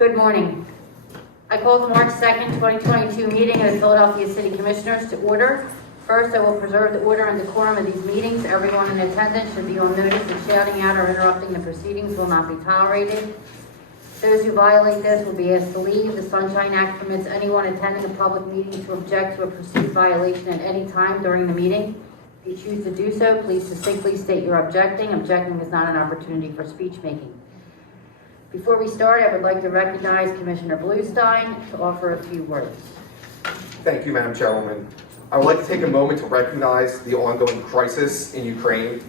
Good morning. I call the March 2nd, 2022 meeting of the Philadelphia City Commissioners to order. First, I will preserve the order and decorum of these meetings. Everyone in attendance should be on notice that shouting out or interrupting the proceedings will not be tolerated. Those who violate this will be asked to leave. The Sunshine Act permits anyone attending a public meeting to object to a perceived violation at any time during the meeting. If you choose to do so, please succinctly state you're objecting. Objecting is not an opportunity for speech making. Before we start, I would like to recognize Commissioner Bluestein to offer a few words. Thank you, Madam Chairwoman. I would like to take a moment to recognize the ongoing crisis in Ukraine.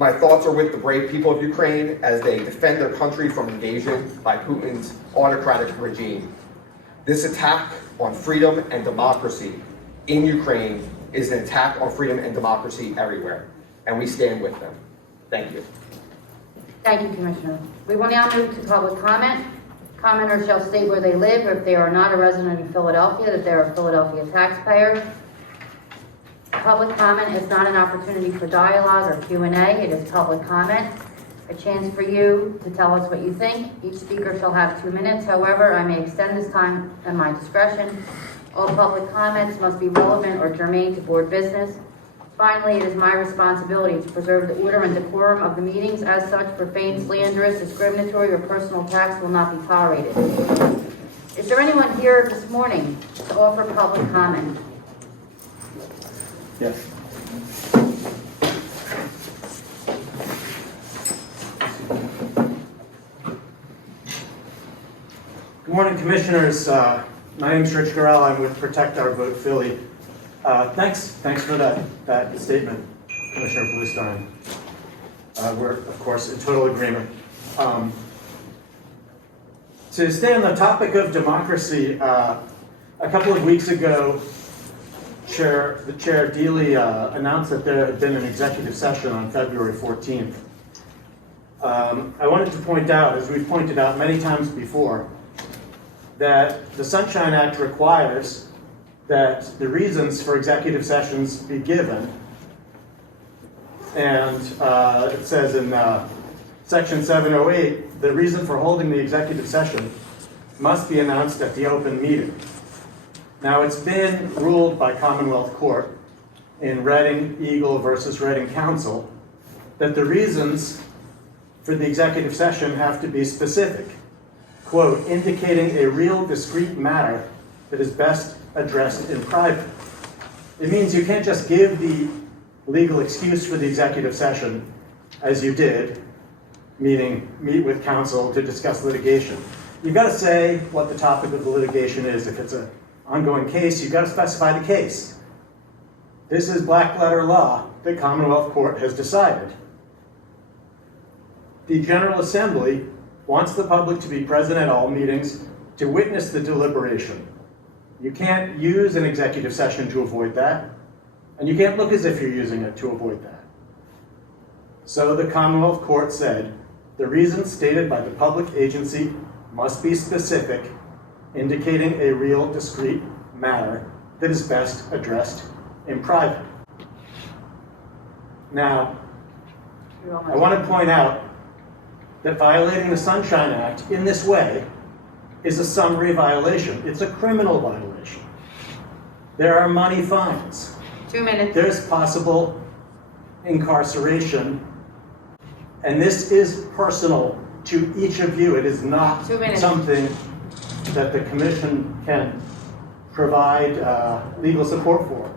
My thoughts are with the brave people of Ukraine as they defend their country from invasion by Putin's autocratic regime. This attack on freedom and democracy in Ukraine is an attack on freedom and democracy everywhere, and we stand with them. Thank you. Thank you, Commissioner. We will now move to public comment. Commenters shall state where they live, or if they are not a resident of Philadelphia, that they are a Philadelphia taxpayer. Public comment is not an opportunity for dialogue or Q&A. It is public comment. A chance for you to tell us what you think. Each speaker shall have 2 minutes. However, I may extend this time at my discretion. All public comments must be relevant or germane to board business. Finally, it is my responsibility to preserve the order and decorum of the meetings. As such, profane, slanderous, discriminatory, or personal attacks will not be tolerated. Is there anyone here this morning to offer public comment? Yes. Good morning, Commissioners. My name is Rich Garella. I'm with at.Philly. Thanks for that statement, Commissioner Bluestein. We're, of course, in total agreement. To stay on the topic of democracy, a couple of weeks ago, the Chair Deeley announced that there had been an executive session on February 14th. I wanted to point out, as we've pointed out many times before, that the Sunshine Act requires that the reasons for executive sessions be given. And it says in Section 708, the reason for holding the executive session must be announced at the open meeting. Now, it's been ruled by Commonwealth Court in Reading Eagle versus Reading Council that the reasons for the executive session have to be specific, quote, indicating a real discrete matter that is best addressed in private. It means you can't just give the legal excuse for the executive session, as you did, meet with counsel to discuss litigation. You've got to say what the topic of the litigation is. If it's an ongoing case, you've got to specify the case. This is black letter law that Commonwealth Court has decided. The General Assembly wants the public to be present at all meetings to witness the deliberation. You can't use an executive session to avoid that, and you can't look as if you're using it to avoid that. So the Commonwealth Court said, the reasons stated by the public agency must be specific, indicating a real discrete matter that is best addressed in private. Now, I want to point out that violating the Sunshine Act in this way is a summary violation. It's a criminal violation. There are money fines. 2 minutes. There's possible incarceration. And this is personal to each of you. It is not 2 minutes. something that the Commission can provide legal support for.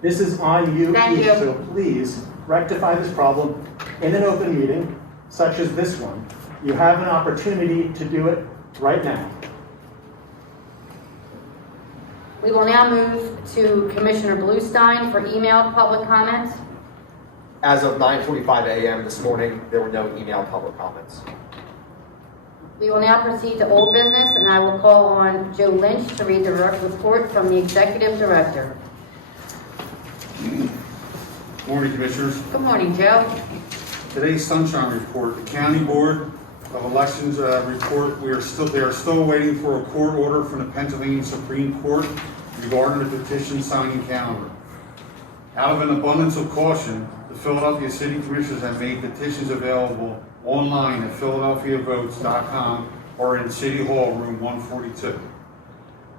This is on you Thank each, you. so please rectify this problem in an open meeting, such as this one. You have an opportunity to do it right now. We will now move to Commissioner Bluestein for emailed public comments. As of 9:45 a.m. this morning, there were no email public comments. We will now proceed to old business, and I will call on Joe Lynch to read the report from the Executive Director. Morning, Commissioners. Good morning, Joe. Today's Sunshine Report, the County Board of Elections report, they are still waiting for a court order from the Pennsylvania Supreme Court regarding the petition signing calendar. Out of an abundance of caution, the Philadelphia City Commissioners have made petitions available online at philadelphiavotes.com or in City Hall, room 142.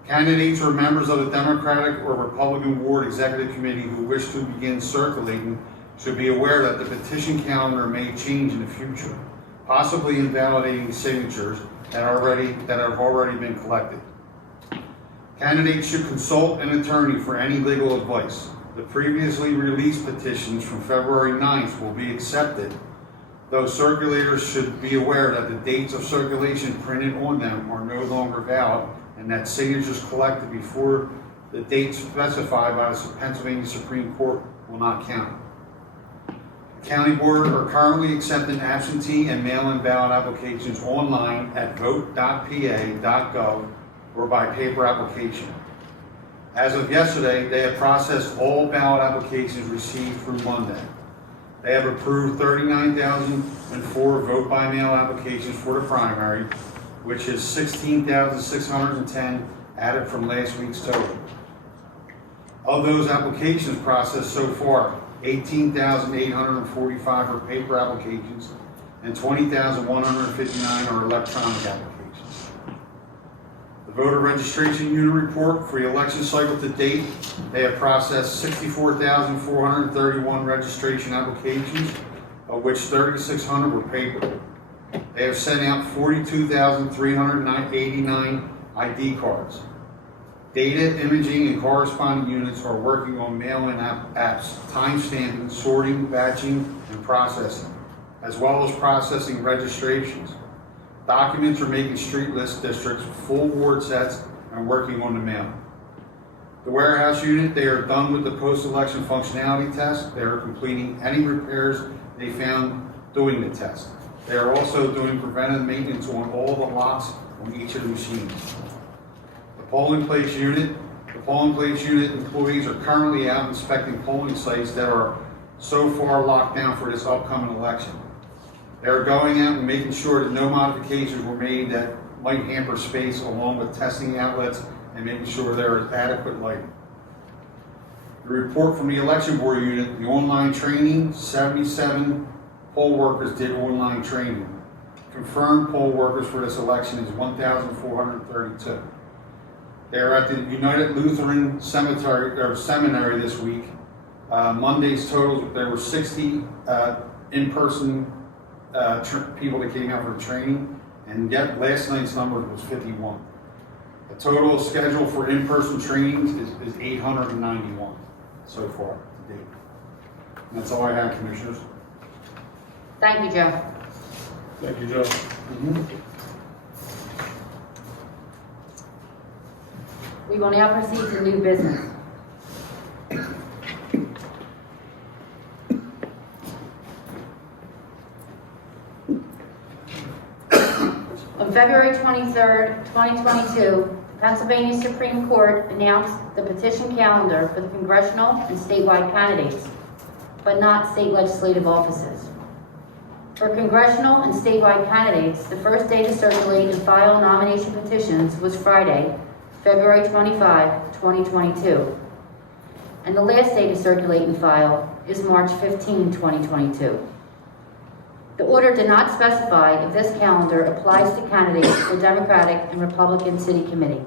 Candidates or members of the Democratic or Republican Ward Executive Committee who wish to begin circulating should be aware that the petition calendar may change in the future, possibly invalidating signatures that have already been collected. Candidates should consult an attorney for any legal advice. The previously released petitions from February 9th will be accepted, though circulators should be aware that the dates of circulation printed on them are no longer valid and that signatures collected before the date specified by the Pennsylvania Supreme Court will not count. The County Board are currently accepting absentee and mail-in ballot applications online at vote.pa.gov or by paper application. As of yesterday, they have processed all ballot applications received through Monday. They have approved 39,004 vote-by-mail applications for the primary, which is 16,610 added from last week's total. Of those applications processed so far, 18,845 are paper applications and 20,159 are electronic applications. The voter registration unit report for the election cycle to date, they have processed 64,431 registration applications, of which 3,600 were paper. They have sent out 42,389 ID cards. Data, imaging, and corresponding units are working on mail-in apps, time-stamping, sorting, batching, and processing, as well as processing registrations. Documents are making street list districts, full ward sets, and working on the mail. The warehouse unit, they are done with the post-election functionality test. They are completing any repairs they found doing the test. They are also doing preventive maintenance on all the locks on each of the machines. The polling place unit employees are currently out inspecting polling sites that are so far locked down for this upcoming election. They are going out and making sure that no modifications were made that might hamper space, along with testing outlets and making sure there is adequate lighting. The report from the election board unit, the online training, 77 poll workers did online training. Confirmed poll workers for this election is 1,432. They are at the United Lutheran Seminary this week. Monday's totals, there were 60 in-person people that came out for training, and yet last night's number was 51. The total schedule for in-person trainings is 891 so far to date. And that's all I have, Commissioners. Thank you, Joe. Thank you, Joe. We will now proceed to new business. On February 23rd, 2022, the Pennsylvania Supreme Court announced the petition calendar for the congressional and statewide candidates, but not state legislative offices. For congressional and statewide candidates, the first day to circulate and file nomination petitions was Friday, February 25, 2022. And the last day to circulate and file is March 15, 2022. The order did not specify if this calendar applies to candidates for Democratic and Republican City Committee.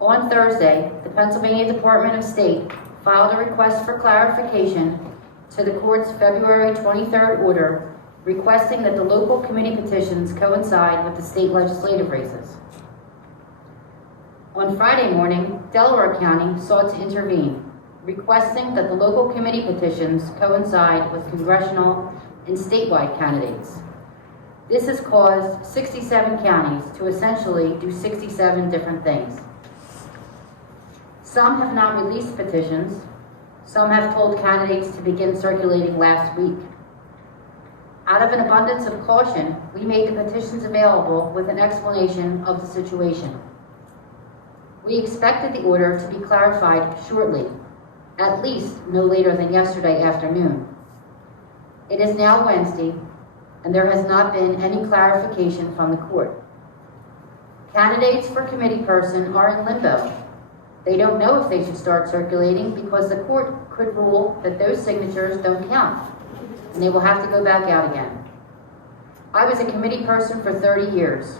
On Thursday, the Pennsylvania Department of State filed a request for clarification to the court's February 23rd order requesting that the local committee petitions coincide with the state legislative races. On Friday morning, Delaware County sought to intervene, requesting that the local committee petitions coincide with congressional and statewide candidates. This has caused 67 counties to essentially do 67 different things. Some have not released petitions. Some have told candidates to begin circulating last week. Out of an abundance of caution, we made the petitions available with an explanation of the situation. We expected the order to be clarified shortly, at least no later than yesterday afternoon. It is now Wednesday, and there has not been any clarification from the court. Candidates for committee person are in limbo. They don't know if they should start circulating because the court could rule that those signatures don't count, and they will have to go back out again. I was a committee person for 30 years.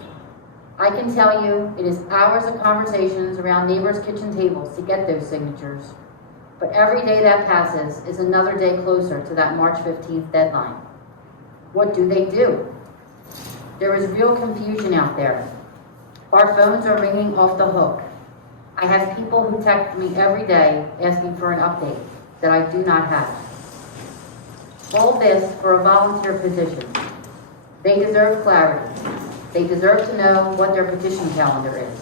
I can tell you it is hours of conversations around neighbors' kitchen tables to get those signatures. But every day that passes is another day closer to that March 15th deadline. What do? There is real confusion out there. Our phones are ringing off the hook. I have people who text me every day asking for an update that I do not have. All this for a volunteer position. They deserve clarity. They deserve to know what their petition calendar is.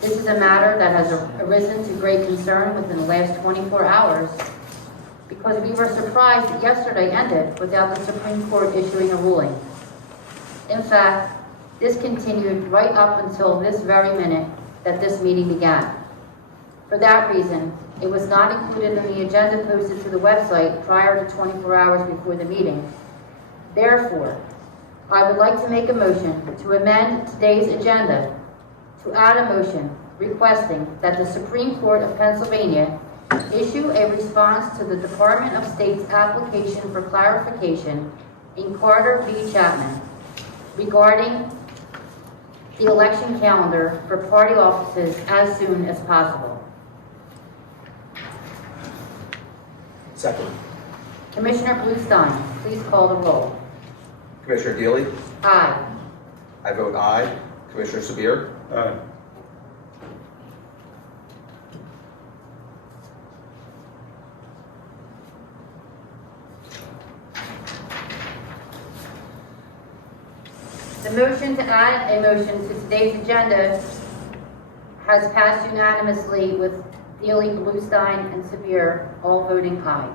This is a matter that has arisen to great concern within the last 24 hours because we were surprised that yesterday ended without the Supreme Court issuing a ruling. In fact, this continued right up until this very minute that this meeting began. For that reason, it was not included in the agenda posted to the website prior to 24 hours before the meeting. Therefore, I would like to make a motion to amend today's agenda to add a motion requesting that the Supreme Court of Pennsylvania issue a response to the Department of State's application for clarification in Carter v. Chapman regarding the election calendar for party offices as soon as possible. Second. Commissioner Bluestein, please call the roll. Commissioner Deeley? Aye. I vote aye. Commissioner Sabir? Aye. The motion to add a motion to today's agenda has passed unanimously with Deeley, Bluestein, and Sabir all voting aye.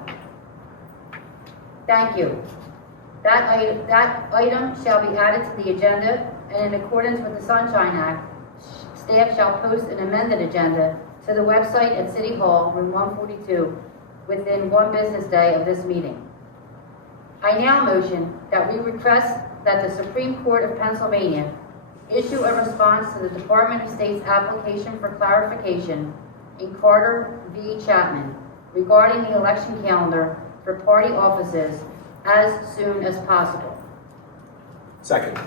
Thank you. That item shall be added to the agenda, and in accordance with the Sunshine Act, staff shall post an amended agenda to the website at City Hall, room 142, within 1 business day of this meeting. I now motion that we request that the Supreme Court of Pennsylvania issue a response to the Department of State's application for clarification in Carter v. Chapman regarding the election calendar for party offices as soon as possible. Second.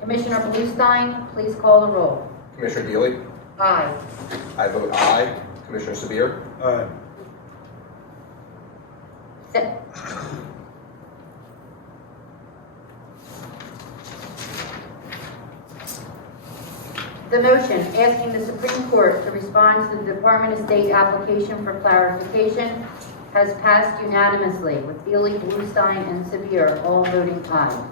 Commissioner Bluestein, please call the roll. Commissioner Deeley? Aye. I vote aye. Commissioner Sabir? Aye. Se- The motion asking the Supreme Court to respond to the Department of State application for clarification has passed unanimously with Deeley, Bluestein, and Sabir all voting aye.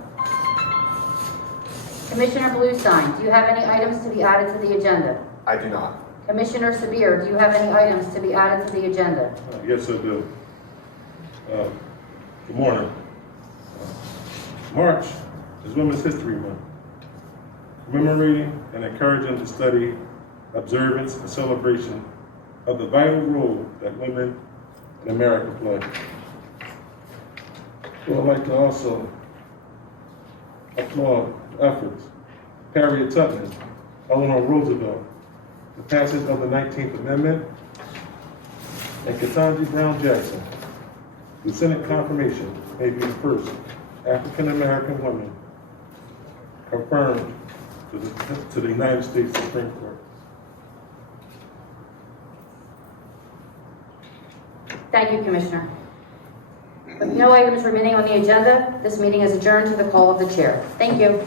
Commissioner Bluestein, do you have any items to be added to the agenda? I do not. Commissioner Sabir, do you have any items to be added to the agenda? Yes, I do. Good morning. March is Women's History Month, commemorating and encouraging the study, observance, and celebration of the vital role that women in America play. So I'd like to also applaud the efforts of Harriet Tubman, Eleanor Roosevelt, the passage of the 19th Amendment, and Ketanji Brown Jackson, whose Senate confirmation may be the first African-American woman confirmed to the United States Supreme Court. Thank you, Commissioner. With no items remaining on the agenda, this meeting is adjourned to the call of the chair. Thank you.